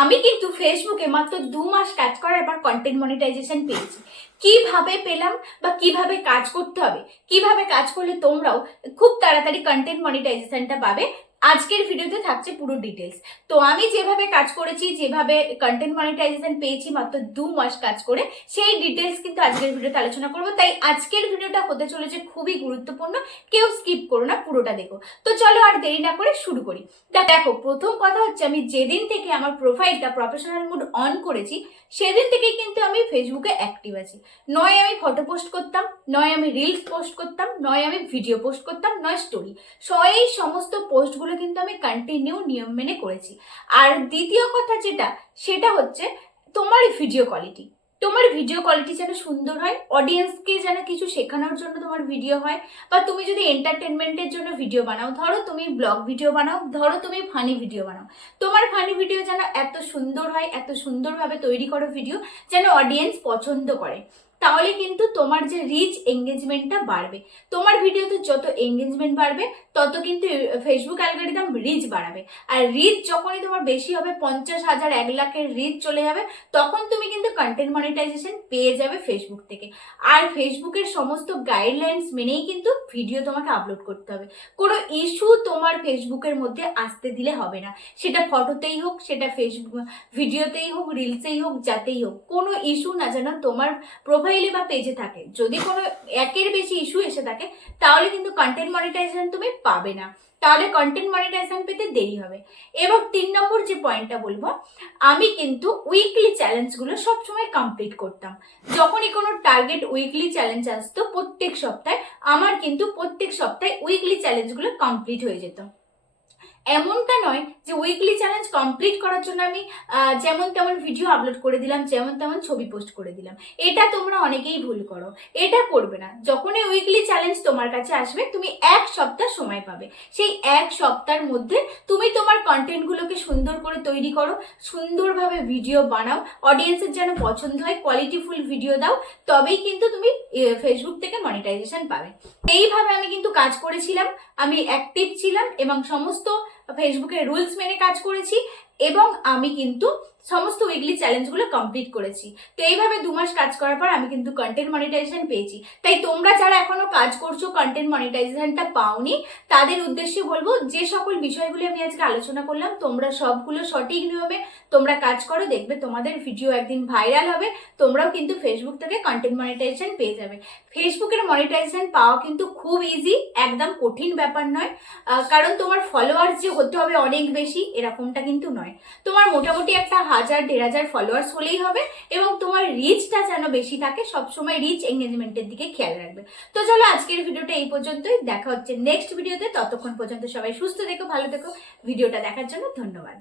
আমি কিন্তু ফেসবুকে মাত্র দু মাস কাজ করার পর কন্টেন্ট মনিটাইজেশন পেয়েছি। কীভাবে পেলাম বা কীভাবে কাজ করতে হবে? কীভাবে কাজ করলে তোমরাও খুব তাড়াতাড়ি কন্টেন্ট মনিটাইজেশনটা পাবে? আজকের ভিডিওতে থাকছে পুরো ডিটেলস তো আমি যেভাবে কাজ করেছি, যেভাবে কন্টেন্ট মনিটাইজেশন পেয়েছি মাত্র দু মাস কাজ করে, সেই ডিটেলস কিন্তু আজকের ভিডিওতে আলোচনা করব। তাই আজকের ভিডিওটা হতে চলেছে খুবই গুরুত্বপূর্ণ, কেউ স্কিপ করো না, পুরোটা দেখো। তো চলো আর দেরি না করে শুরু করি। তা দেখো, প্রথম কথা হচ্ছে আমি যেদিন থেকে আমার প্রোফাইলটা প্রফেশনাল মুড অন করেছি, সেদিন থেকেই কিন্তু আমি ফেসবুকে অ্যাক্টিভ আছি। নয় আমি ফটো পোস্ট করতাম, নয় আমি রিলস পোস্ট করতাম, নয় আমি ভিডিও পোস্ট করতাম, নয় স্টোরি এই সমস্ত পোস্টগুলো কিন্তু আমি কন্টিনিউ নিয়ম মেনে করেছি। আর দ্বিতীয় কথা যেটা, সেটা হচ্ছে তোমার ভিডিও কোয়ালিটি তোমার ভিডিও কোয়ালিটি যেন সুন্দর হয় অডিয়েন্সকে যেন কিছু শেখানোর জন্য তোমার ভিডিও হয়, বা তুমি যদি এন্টারটেনমেন্টের জন্য ভিডিও বানাও, ধরো তুমি ব্লগ ভিডিও বানাও, ধরো তুমি ফানি ভিডিও বানাও। তোমার ফানি ভিডিও যেন এত সুন্দর হয়, এত সুন্দরভাবে তৈরি করো ভিডিও যেন অডিয়েন্স পছন্দ করে। তাহলে কিন্তু তোমার যে রিচ এঙ্গেজমেন্টটা বাড়বে। তোমার ভিডিওতে যত এঙ্গেজমেন্ট বাড়বে, তত কিন্তু ফেসবুক অ্যালগোরিদম রিচ বাড়াবে। আর রিচ যখনই তোমার বেশি হবে, পঞ্চাশ হাজার, এক লাখের রিচ চলে যাবে, তখন তুমি কিন্তু কন্টেন্ট মনিটাইজেশন পেয়ে যাবে ফেসবুক থেকে। আর ফেসবুকের সমস্ত গাইডলাইন্স মেনেই কিন্তু ভিডিও তোমাকে আপলোড করতে হবে। কোনো ইস্যু তোমার ফেসবুকের মধ্যে আসতে দিলে হবে না। সেটা ফটোতেই হোক, সেটা ফেসবুক ভিডিওতেই হোক রিলসেই হোক, যাতেই হোক। কোনো ইস্যু না যেন তোমার প্রোফাইলে বা পেজে থাকে। যদি কোনো একের বেশি ইস্যু এসে থাকে, তাহলে কিন্তু কন্টেন্ট মনিটাইজেশন তুমি পাবে না। তাহলে কন্টেন্ট মনিটাইজেশন পেতে দেরি হবে। এবং তিন নম্বর যে পয়েন্টটা বলব, আমি কিন্তু উইকলি চ্যালেঞ্জগুলো সবসময় কমপ্লিট করতাম। যখনই কোনো টার্গেট উইকলি চ্যালেঞ্জ আসতো, প্রত্যেক সপ্তাহে, আমার কিন্তু প্রত্যেক সপ্তাহে উইকলি চ্যালেঞ্জগুলো কমপ্লিট হয়ে যেত। এমনটা নয় যে উইকলি চ্যালেঞ্জ কমপ্লিট করার জন্য আমি যেমন তেমন ভিডিও আপলোড করে দিলাম, যেমন তেমন ছবি পোস্ট করে দিলাম। এটা তোমরা অনেকেই ভুল করো। এটা করবে না। যখনই উইকলি চ্যালেঞ্জ তোমার কাছে আসবে, তুমি এক সপ্তাহ সময় পাবে। সেই এক সপ্তাহের মধ্যে তুমি তোমার কন্টেন্টগুলোকে সুন্দর করে তৈরি করো, সুন্দরভাবে ভিডিও বানাও। অডিয়েন্সের যেন পছন্দ হয় কোয়ালিটিফুল ভিডিও দাও, তবেই কিন্তু তুমি ফেসবুক থেকে মনিটাইজেশন পাবে। এইভাবে আমি কিন্তু কাজ করেছিলাম। আমি অ্যাক্টিভ ছিলাম এবং সমস্ত ফেসবুকের রুলস মেনে কাজ করেছি। এবং আমি কিন্তু সমস্ত উইকলি চ্যালেঞ্জগুলো কমপ্লিট করেছি। তো এইভাবে দু মাস কাজ করার পর আমি কিন্তু কন্টেন্ট মনিটাইজেশন পেয়েছি। তাই তোমরা যারা এখনও কাজ করছ কন্টেন্ট মনিটাইজেশনটা পাওনি, তাদের উদ্দেশ্যে বলব যে সকল বিষয়গুলি আমি আজকে আলোচনা করলাম, তোমরা সবগুলো সঠিক নিয়মে তোমরা কাজ করো, দেখবে তোমাদের ভিডিও একদিন ভাইরাল হবে, তোমরাও কিন্তু ফেসবুক থেকে কন্টেন্ট মনিটাইজেশন পেয়ে যাবে। ফেসবুকের মনিটাইজেশন পাওয়া কিন্তু খুব ইজি একদম কঠিন ব্যাপার নয়। কারণ তোমার ফলোয়ার্স যে হতে হবে অনেক বেশি, এরকমটা কিন্তু নয়। তোমার মোটামুটি একটা হাজার, দেড় হাজার ফলোয়ার্স হলেই হবে এবং তোমার রিচটা যেন বেশি থাকে, সবসময় রিচ এঙ্গেজমেন্টের দিকে খেয়াল রাখবে। তো চলো আজকের ভিডিওটা এই পর্যন্তই। দেখা হচ্ছে নেক্সট ভিডিওতে ততক্ষণ পর্যন্ত সবাই সুস্থ থেকো, ভালো থেকো। ভিডিওটা দেখার জন্য ধন্যবাদ।